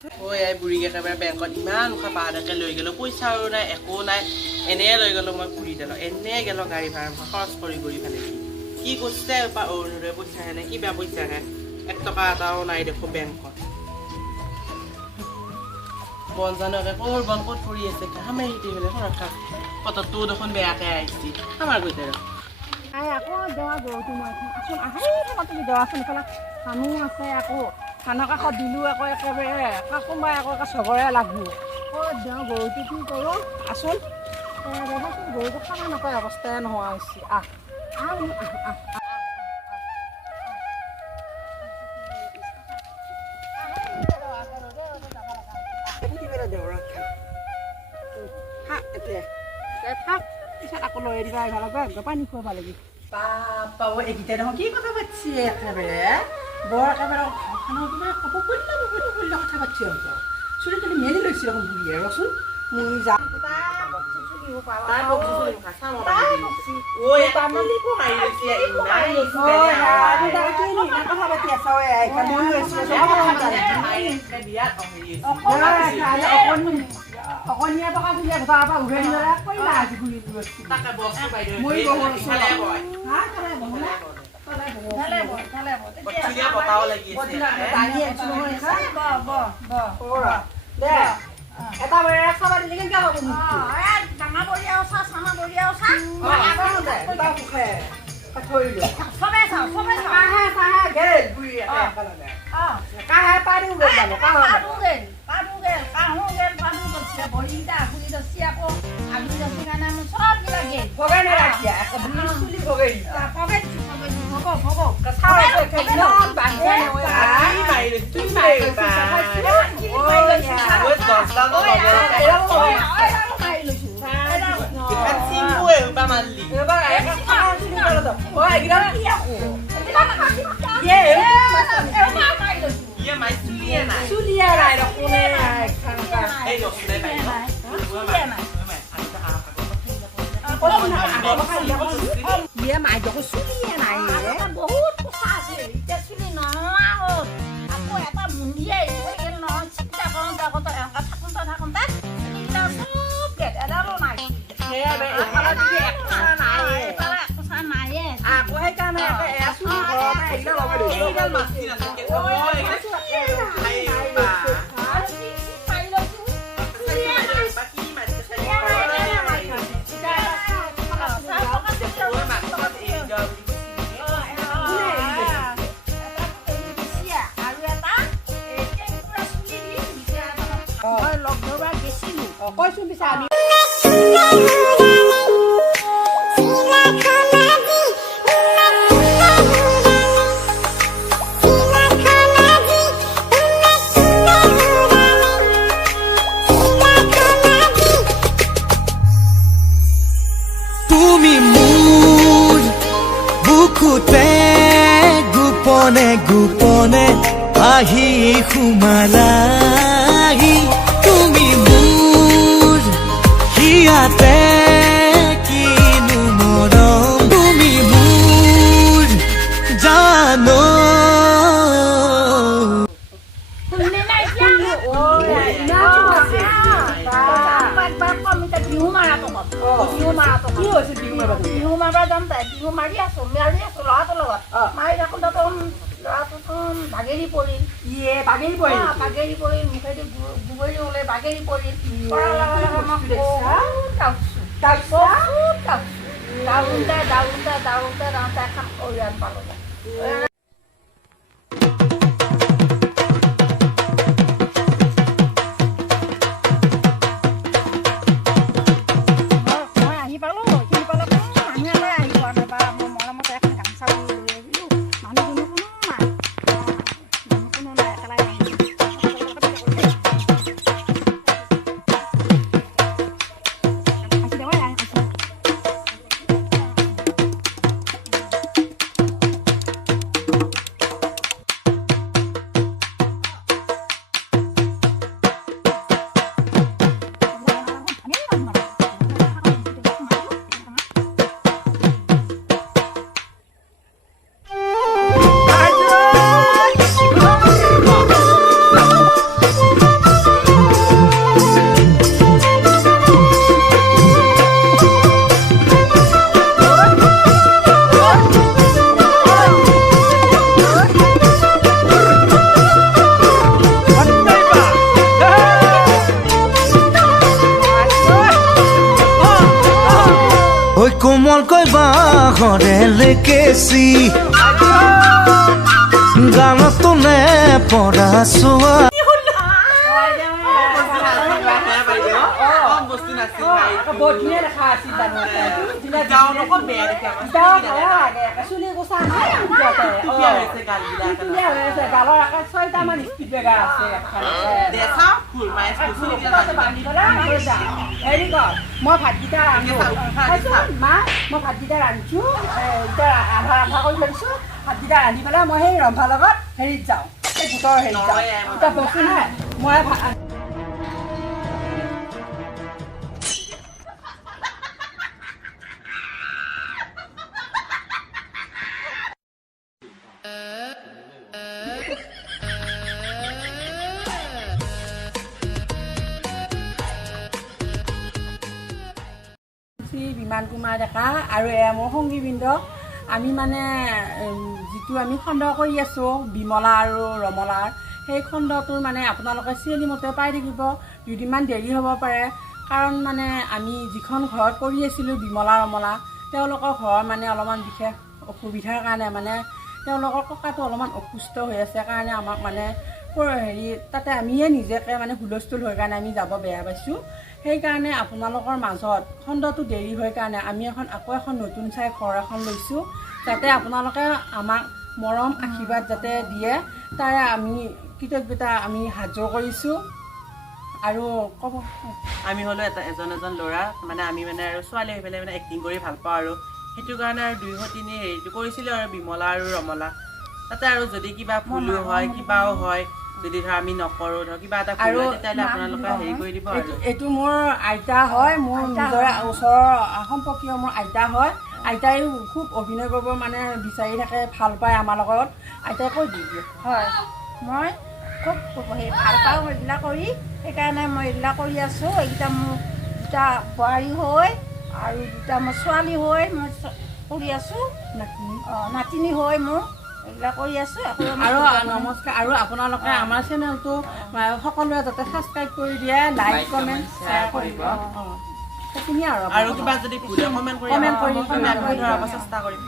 ঐ এই বুঢ়ীক একেবাৰে বেংকত ইমান উশাহ পাহাৰকে লৈ গ'লো পইচাও নাই একো নাই এনেই লৈ গ'লো মই বুঢ়ী দালক এনেই গ'লো গাড়ী ভাড়া খৰচ কৰি ফালে কি কৰিছে অৰুণোদয় পইচা নে কিবা পইচা হে 1 টকা এটাও নাই দেখো বেংকত বন জানকে ক'ত পৰি আছে কামে হিটি হ'লে সৰকা পততো দেখোন বেয়াকে আহিছে আমাৰ গৈছে আই আকৌ দেৱা গৰুটো মই আচোন আহেই তুমি দেৱাচোন ইফালে মানুহ আছে আকৌ খানৰ কাষত দিলোঁ আকৌ একেবাৰে কোনোবাই আকৌ চবৰে লাগব দেওঁ গৰুটো কি কৰোঁ আচোন দেৱাচোন গৰুটো খানা নকয় অৱস্থাই নোহোৱা হৈছে পিছত আকৌ লৈ দিবা আহিব লাগিব পানী খুৱাব লাগিব বাপা এইকেইটা দেখোন কি কথা পাতিছে একেবাৰে বৰ একেবাৰে কথা পাতিছে চুলি তুলি মেলি লৈছে দেখোন বুঢ়ীয়ে ৰচোন মই যাম অকণীয়া টকা খুলিয়া ঘৰৰ পৰা উঘাই নিলে কৰিলা আজি ঘূৰি তাকে বস্তু বাইদেউ মই ইফালে বয় হা তালে বতাও লাগি আছে দাঙি আছো নহয় দে এটা বেৰে খাবা দিলে কেনেকে হ'ব ডাঙা বৰিয়া ওচা চানা বৰিয়া ওচা তা মুখে থৈলো সবে কাহে গেল বুঢ়ী একাললে কাহে পাৰি গেল জানো কাহো গেল বৰিটা খুলি দছি আকৌ আমি দছি কাৰণে আমি সব লাগে ভগাই নাৰাখিয়া আকৌ বুঢ়ী চুলি ভগাই ভগাই চাও কেইজন বান্ধে কি মাৰিবা dia mày cho cái suy này বহুত কথা আছে এটা শুনি নোহোৱা হ'ল আকৌ এটা মুন্দিয়ে এই ন চিন্তা কৰোঁতে থাকোঁতে চিন্তা চব গেট এডালো নাই সেয়াবে এফালে যদি একটা নাই এফালে কথা নাই আকৌ সেইকাৰণে এসু ঘৰতে আহিলে লগাই দিওঁ এইডাল মাছি নাথাকে কৈছো পিছে আমি তুমি মোৰ বুকুতে গোপনে গোপনে আহি সোমালাহি তুমি মোৰ হিয়াতে কিনো মৰম তুমি মোৰ জানো বিহু মাৰিব যাম তাই বিহু মাৰি আছো ল'ৰাটোৰ লগত মাৰি থাকোঁতে ল'ৰাটো বাগেৰি পৰিল বাগেৰি পৰিল মুখেদি গুগৰি ওলাই বাগেৰি পৰিল দাউতে এখন অৰিয়ান পালোঁ কেচি গানতো নে পৰা চোৱা বহুত ধুনীয়া দেখা আছিল চুলি গোচা নাই গালৰ আকাশ 6টামান স্পীড ব্ৰেকাৰ আছে হেৰি কৰ মই ভাতকেইটা ৰান্ধো মা মই ভাতকেইটা ৰান্ধিছো এতিয়া আধা আধা কৰি থৈছো ভাতকেইটা ৰান্ধি পেলাই মই সেই ৰন্ধাৰ লগত হেৰিত যাওঁ এই গোটৰ হেৰিত যাওঁ এতিয়া বস্তু নাই মই বিমান কুমাৰ ডেকা আৰু এয়া মোৰ সংগীবৃন্দ আমি মানে যিটো আমি খণ্ড কৰি আছোঁ বিমলা আৰু ৰমলাৰ সেই খণ্ডটোৰ মানে আপোনালোকে চিৰিয়েলি মতে পাই থাকিব দুদিনমান দেৰি হ'ব পাৰে কাৰণ মানে আমি যিখন ঘৰত কৰি আছিলোঁ বিমলা ৰমলা তেওঁলোকৰ ঘৰৰ মানে অলপমান বিশেষ অসুবিধাৰ কাৰণে মানে তেওঁলোকৰ ককাটো অলপমান অসুস্থ হৈ আছে কাৰণে আমাক মানে হেৰি তাতে আমিয়ে নিজকে মানে হুলস্থুল হৈ কাৰণে আমি যাব বেয়া পাইছোঁ সেইকাৰণে আপোনালোকৰ মাজত খণ্ডটো দেৰি হৈ কাৰণে আমি আকৌ এখন নতুন চাই ঘৰ এখন লৈছোঁ যাতে আপোনালোকে আমাক মৰম আশীৰ্বাদ যাতে দিয়ে তাৰে আমি কৃতজ্ঞতা আমি হাজৰ কৰিছোঁ আৰু ক'ব আমি হ'লো এজন ল'ৰা মানে আমি মানে আৰু ছোৱালী হৈ পেলাই মানে এক্টিং কৰি ভাল পাওঁ আৰু সেইটো কাৰণে আৰু 203 হেৰিটো কৰিছিলোঁ আৰু বিমলা আৰু ৰমলা তাতে আৰু যদি কিবা ভুলো হয় কিবাও হয় যদি ধৰ আমি নকৰোঁ ধৰ কিবা এটা ভুল হয় তেতিয়াহ'লে আপোনালোকে হেৰি কৰি দিব আৰু এইটো মোৰ আইতা হয় মোৰ নিজৰ ওচৰৰ সম্পৰ্কীয় মোৰ আইতা হয় আইতাইও খুব অভিনয় কৰিব মানে বিচাৰি থাকে ভাল পায় আমাৰ লগত আইতাই কৈ দি দিয়ে হয় মই খুব ভাল পাওঁ এইবিলাক কৰি সেইকাৰণে মই এইবিলাক কৰি আছোঁ এইকেইটা মোৰ দুটা বোৱাৰী হৈ আৰু দুটা মোৰ ছোৱালী হৈ মই কৰি আছোঁ নাতিনী হৈ মোৰ এইবিলাক কৰি আছোঁ আৰু নমস্কাৰ আৰু আপোনালোকে আমাৰ চেনেলটো সকলোৱে যাতে ছাবস্ক্ৰাইব কৰি দিয়ে লাইক কমেণ্ট শ্বেয়াৰ কৰিব সেইখিনিয়ে আৰু কিবা যদি ভুল কমেণ্ট কৰি ধৰাব চেষ্টা কৰিম